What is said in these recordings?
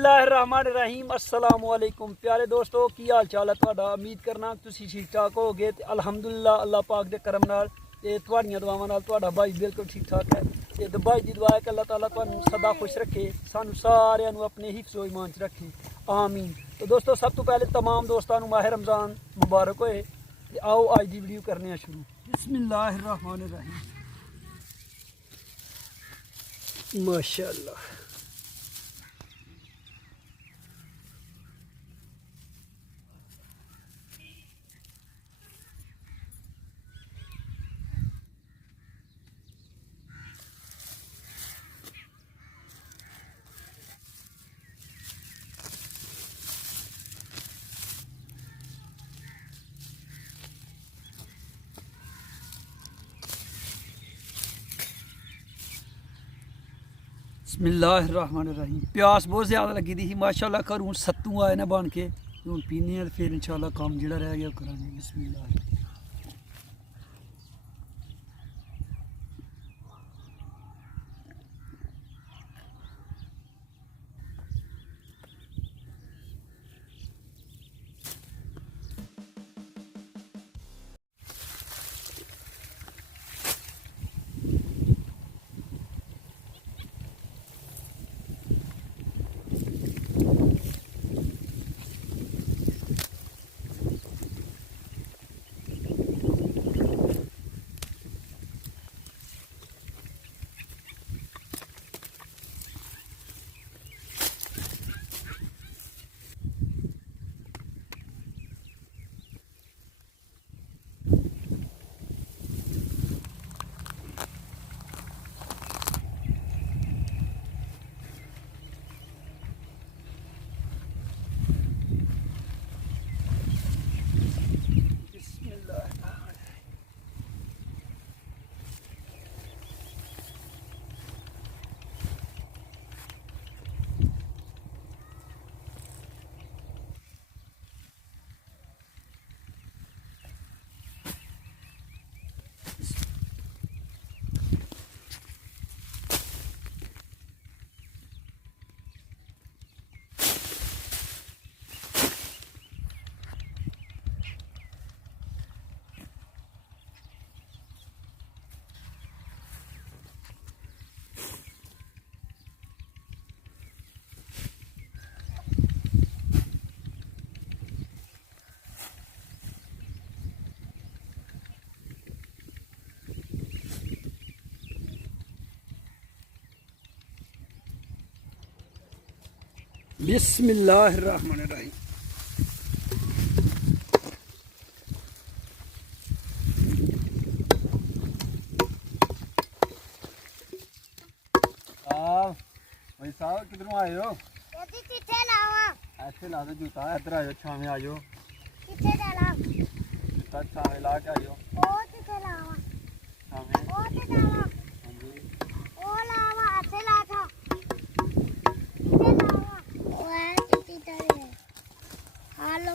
बिस्मिल्लाहिर्रहमानिर्रहीम अस्सलाम वालेकुम प्यारे दोस्तों की हाल चाल है तुहाडा। उम्मीद करना तुसी ठीक ठाक होगे ते अल्हम्दुलिल्लाह अल्लाह पाक दे करम नाल ते तुहाड़ियां दुआवां नाल तुहाडा भाई बिल्कुल ठीक ठाक है। ते भाई दी दुआ है कि अल्लाह ताला तुहानू सदा खुश रखे, सानू सारियां नू अपने हिफ्ज़ो ईमान च रखे, आमीन। तो दोस्तों सब तो पहले तमाम दोस्तां नू माह रमज़ान मुबारक होए। ते आओ अज दी वीडियो करने शुरू। बिस्मिल्लाहिर्रहमानिर्रहीम माशाअल्लाह। बिस्मिल्लाहिर्रहमानिर्रहीम। प्यास बहुत ज़्यादा लगी दी ही माशाअल्लाह। घर हूँ सत्तू आए ने बन के, हूँ पीने फिर इंशाअल्लाह काम जो रह गया करांगे। बिस्मिल्लाह। बिस्मिल्लाहिर्रहमानिर्रहीम। भाई साहब किधरों आए हो? ऐसे ला दो जूता, इधर आयो छावे आयो। जूता छावे ला के आयो।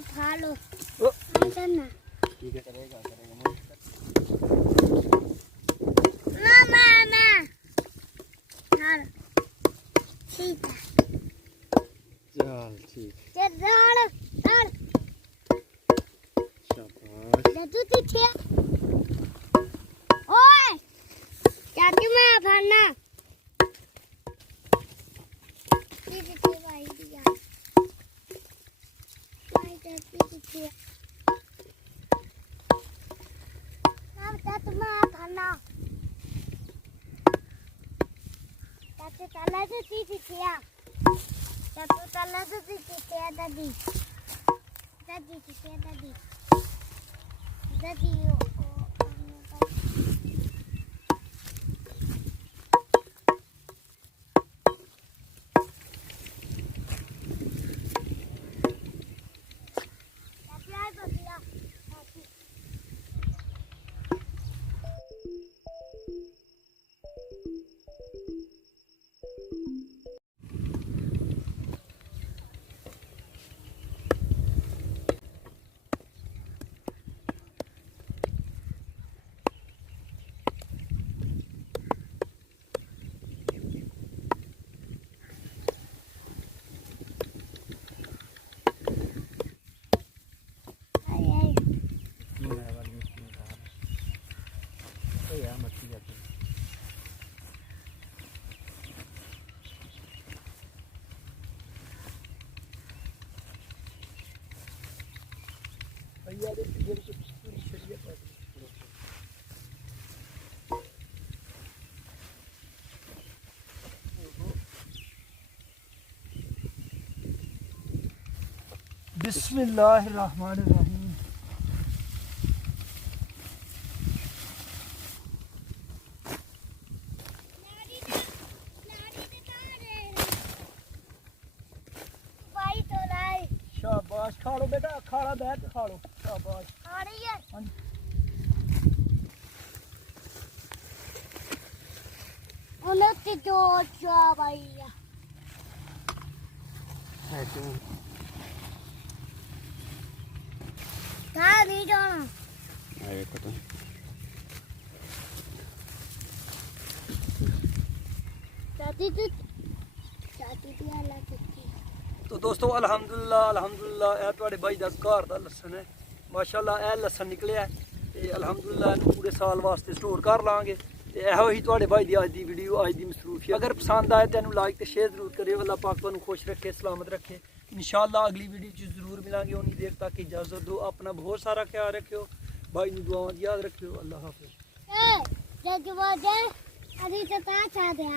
फालो ठीक है करेगा मामा ठीक है चल ठीक चल शाबाश। तू पीछे ओए चाची मैं भरना पीछे भाई दिया भाई पीछे हम चाची मैं भरना चाची चला तो पीछे चाची चला तो पीछे दादी दादी पीछे दादी दादी शरिया दे बिल्कुल पूरी शरीयत है। बिस्मिल्लाहिर्रहमानिर्रहीम। शाबाश, खा लो बेटा, खाना बैठ के खा लो। शाबाश, आ रही है। हाँ जी। उन्हें जो भैया नहीं जाना। चाची तू चाची दी हालत देखी। तो दोस्तों अल्हम्दुलिल्लाह अल्हम्दुलिल्लाह ए तुहाडे भाई दा घर दा लसन है माशाअल्लाह। ए लसन निकलिया ते अल्हम्दुलिल्लाह इहनूं पूरे साल वास्ते स्टोर कर लांगे। ते ਇਹੋ ही तुहाडे भाई दी अज दी वीडियो अज दी मसरूफियत। अगर पसंद आए तो लाइक ते शेयर जरूर करियो। अल्लाह पाक तुहानूं खुश रखे सलामत रखे। इंशाअल्लाह अगली वीडियो च जरूर मिलांगे। उन्नी देर तक इजाजत दो। अपना बहुत सारा ख्याल रखियो। भाई नूं दुआवां दी याद रखियो। अल्लाह हाफिज़। जज बोझे अभी तो ता छा दे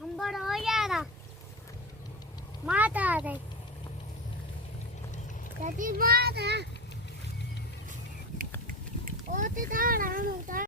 हम बड़ हो यारा माता दे चाची माता ओ ते तारा